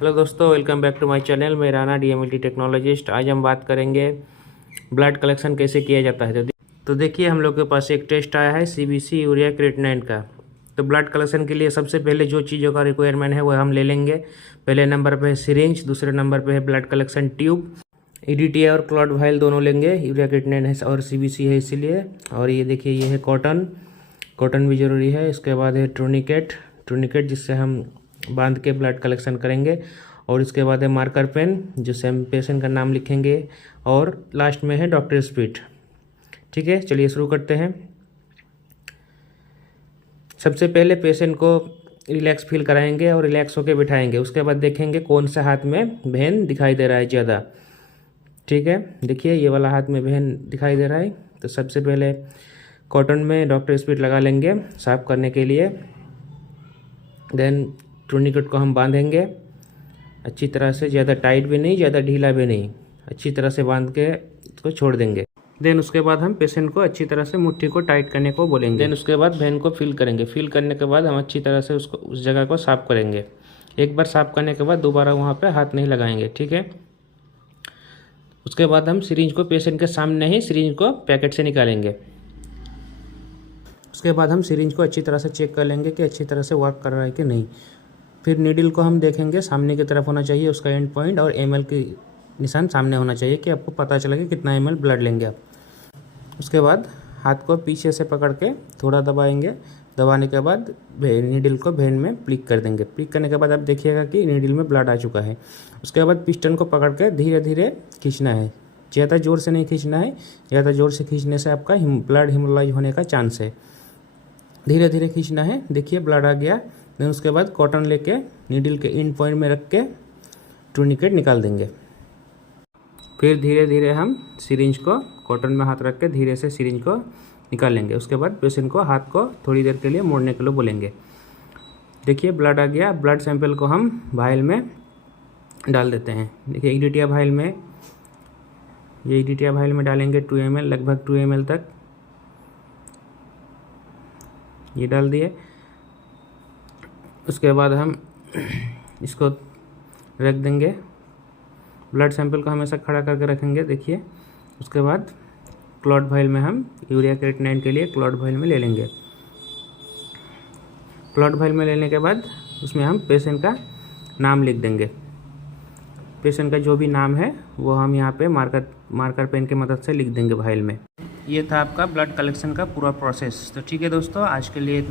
Hello दोस्तों, welcome back to my channel. मैं Rana DMLT technologist. आज हम बात करेंगे ब्लड कलेक्शन कैसे किया जाता है। तो देखिए, हम लोग के पास एक टेस्ट आया है सीबीसी यूरिया क्रिएटिनिन का। तो ब्लड कलेक्शन के लिए सबसे पहले जो चीज़ों का रिक्वायरमेंट है वो हम ले लेंगे। पहले नंबर पे है सिरिंज, दूसरे नंबर पे है ब्लड कलेक्शन ट्यूब। ईडीटी और क्लॉट वाइल दोनों लेंगे। यूरिया क्रिएटिनिन है और सीबीसी है इसीलिए। और ये देखिए, ये है कॉटन भी ज़रूरी है। इसके बाद है टूर्निकेट जिससे हम बांध के ब्लड कलेक्शन करेंगे। और इसके बाद है मार्कर पेन जिससे हम पेशेंट का नाम लिखेंगे। और लास्ट में है डॉक्टर स्पीड। ठीक है, चलिए शुरू करते हैं। सबसे पहले पेशेंट को रिलैक्स फील कराएंगे और रिलैक्स होकर बिठाएंगे। उसके बाद देखेंगे कौन सा हाथ में वेन दिखाई दे रहा है ज़्यादा। ठीक है, देखिए ये वाला हाथ में वेन दिखाई दे रहा है। तो सबसे पहले कॉटन में डॉक्टर स्पीड लगा लेंगे साफ करने के लिए। देन टूर्निकेट को हम बांधेंगे अच्छी तरह से, ज़्यादा टाइट भी नहीं, ज़्यादा ढीला भी नहीं, अच्छी तरह से बांध के इसको छोड़ देंगे। देन उसके बाद हम पेशेंट को अच्छी तरह से मुट्ठी को टाइट करने को बोलेंगे। देन उसके बाद वेन को फिल करेंगे। फिल करने के बाद हम अच्छी तरह से उस जगह को साफ करेंगे। एक बार साफ करने के बाद दोबारा वहाँ पे हाथ नहीं लगाएंगे। ठीक है, उसके बाद हम सिरिंज को पेशेंट के सामने ही सिरिंज को पैकेट से निकालेंगे। उसके बाद हम सिरिंज को अच्छी तरह से चेक कर लेंगे कि अच्छी तरह से वर्क कर रहा है कि नहीं। फिर नीडल को हम देखेंगे, सामने की तरफ होना चाहिए उसका एंड पॉइंट, और एमएल की निशान सामने होना चाहिए कि आपको पता चले कि कितना एमएल ब्लड लेंगे आप। उसके बाद हाथ को पीछे से पकड़ के थोड़ा दबाएंगे। दबाने के बाद नीडल को वेन में प्लिक कर देंगे। प्लिक करने के बाद आप देखिएगा कि नीडल में ब्लड आ चुका है। उसके बाद पिस्टन को पकड़ के धीरे धीरे खींचना है। ज़्यादा ज़ोर से नहीं खींचना है, ज़्यादा ज़ोर से खींचने से आपका ब्लड हिमोलाइज होने का चांस है। धीरे धीरे खींचना है। देखिए ब्लड आ गया। देन उसके बाद कॉटन लेके नीडल के एंड पॉइंट में रख के टूर्निकेट निकाल देंगे। फिर धीरे धीरे हम सिरिंज को कॉटन में हाथ रख के धीरे से सिरिंज को निकालेंगे। उसके बाद पेशेंट को हाथ को थोड़ी देर के लिए मोड़ने के लिए बोलेंगे। देखिए ब्लड आ गया। ब्लड सैंपल को हम वाइल में डाल देते हैं। देखिए ईडीटी वाइल में, ये ईडीटी वाइल में डालेंगे 2 ml, लगभग 2 ml तक ये डाल दिए। उसके बाद हम इसको रख देंगे। ब्लड सैंपल को हमेशा खड़ा करके रखेंगे। देखिए उसके बाद क्लॉट वाइल में हम यूरिया क्रिएटिनिन के लिए क्लॉट वाइल में ले लेंगे। क्लॉट वाइल में लेने के बाद उसमें हम पेशेंट का नाम लिख देंगे। पेशेंट का जो भी नाम है वो हम यहाँ पे मार्कर पेन की मदद से लिख देंगे वाइल में। ये था आपका ब्लड कलेक्शन का पूरा प्रोसेस। तो ठीक है दोस्तों, आज के लिए इतना।